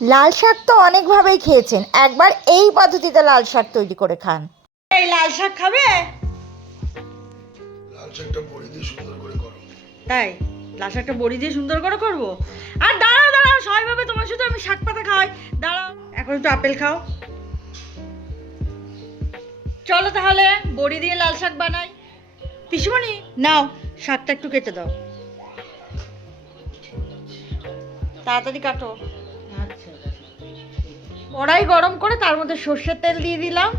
লাল শাক তো অনেকভাবেই খেয়েছেন। একবার এই পদ্ধতিতে লাল শাক তৈরি করে খান। এই লাল শাক খাবে? লাল শাকটা বড়ি দিয়ে সুন্দর করে করো। তাই? লাল শাকটা বড়ি দিয়ে সুন্দর করে করব? আর দাঁড়াও দাঁড়াও সবাই ভাবে তোমার শুধু আমি শাক পাতা খাওয়াই। দাঁড়াও এখন একটু আপেল খাও। চলো তাহলে বড়ি দিয়ে লাল শাক বানাই। পিসুমণি নাও শাকটা একটু কেটে দাও। তাড়াতাড়ি কাটো। কড়াই গরম করে তার মধ্যে সর্ষের তেল দিয়ে দিলাম।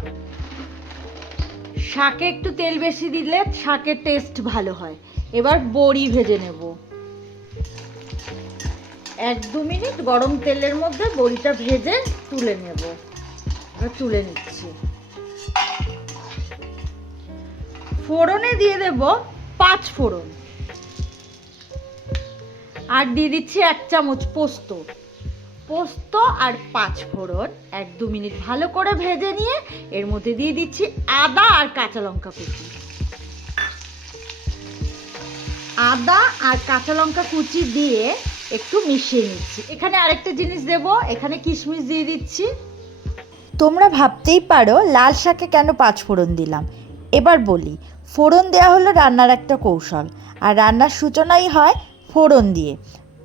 শাকে একটু তেল বেশি দিলে শাকের টেস্ট ভালো হয়। এবার বড়ি ভেজে নেব। এক দু মিনিট গরম তেলের মধ্যে বড়িটা ভেজে তুলে নেব। তুলে নিচ্ছি। ফোড়নে দিয়ে দেব পাঁচ ফোড়ন। আর দিয়ে দিচ্ছি এক চামচ পোস্ত। পোস্ত আর পাঁচ ফোড়ন। এক দু মিনিট ভালো করে ভেজে নিয়ে এর মধ্যে দিয়ে দিচ্ছি আদা আর কাঁচা লঙ্কা কুচি। আদা আর কাঁচা লঙ্কা কুচি দিয়ে একটু মিশিয়ে নিচ্ছি। এখানে আরেকটা জিনিস দেব, এখানে কিশমিশ দিয়ে দিচ্ছি। তোমরা ভাবতেই পারো লাল শাকে কেন পাঁচ ফোড়ন দিলাম। এবার বলি, ফোড়ন দেওয়া হলো রান্নার একটা কৌশল, আর রান্নার সূচনাই হয় ফোড়ন দিয়ে।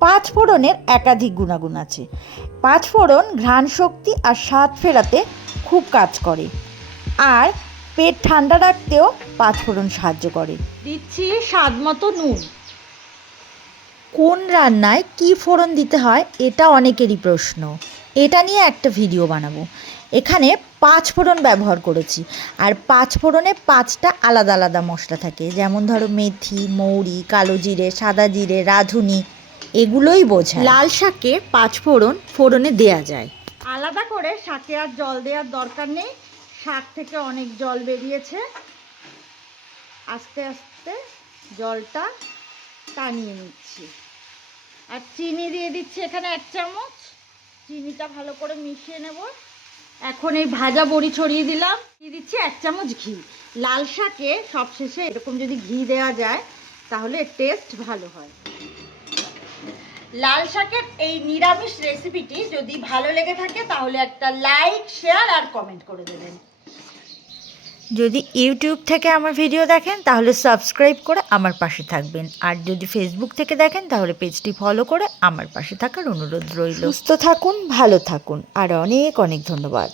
পাঁচ ফোড়নের একাধিক গুণাগুণ আছে। পাঁচ ফোড়ন ঘ্রাণ শক্তি আর স্বাদ ফেরাতে খুব কাজ করে। আর পেট ঠান্ডা রাখতেও পাঁচ ফোড়ন সাহায্য করে। দিচ্ছি স্বাদ মতো নুন। কোন রান্নায় কি ফোড়ন দিতে হয় এটা অনেকেরই প্রশ্ন। এটা নিয়ে একটা ভিডিও বানাবো। এখানে পাঁচ ফোড়ন ব্যবহার করেছি। আর পাঁচ ফোড়নে পাঁচটা আলাদা আলাদা মশলা থাকে। যেমন ধরো মেথি মৌরি কালো জিরে সাদা জিরে রাঁধুনি। এগুলোই বোঝায়। লাল শাকে পাঁচ ফোড়ন ফোড়নে দেয়া যায়। আলাদা করে শাকে আর জল দেওয়ার দরকার নেই। শাক থেকে অনেক জল বেরিয়েছে। আস্তে আস্তে জলটা টানিয়ে নিচ্ছি। আর চিনি দিয়ে দিচ্ছি এখানে এক চামচ। চিনিটা ভালো করে মিশিয়ে নেব। এখন এই ভাজা বড়ি ছড়িয়ে দিলাম। দিয়ে দিচ্ছি এক চামচ ঘি। লাল শাকে সবশেষে এরকম যদি ঘি দেওয়া যায় তাহলে টেস্ট ভালো হয়। লাল শাকের এই নিরামিষ রেসিপিটি যদি ভালো লেগে থাকে তাহলে একটা লাইক শেয়ার আর কমেন্ট করে দেবেন। যদি ইউটিউব থেকে আমার ভিডিও দেখেন তাহলে সাবস্ক্রাইব করে আমার পাশে থাকবেন। আর যদি ফেসবুক থেকে দেখেন তাহলে পেজটি ফলো করে আমার পাশে থাকার অনুরোধ রইল। সুস্থ থাকুন ভালো থাকুন। আর অনেক অনেক ধন্যবাদ।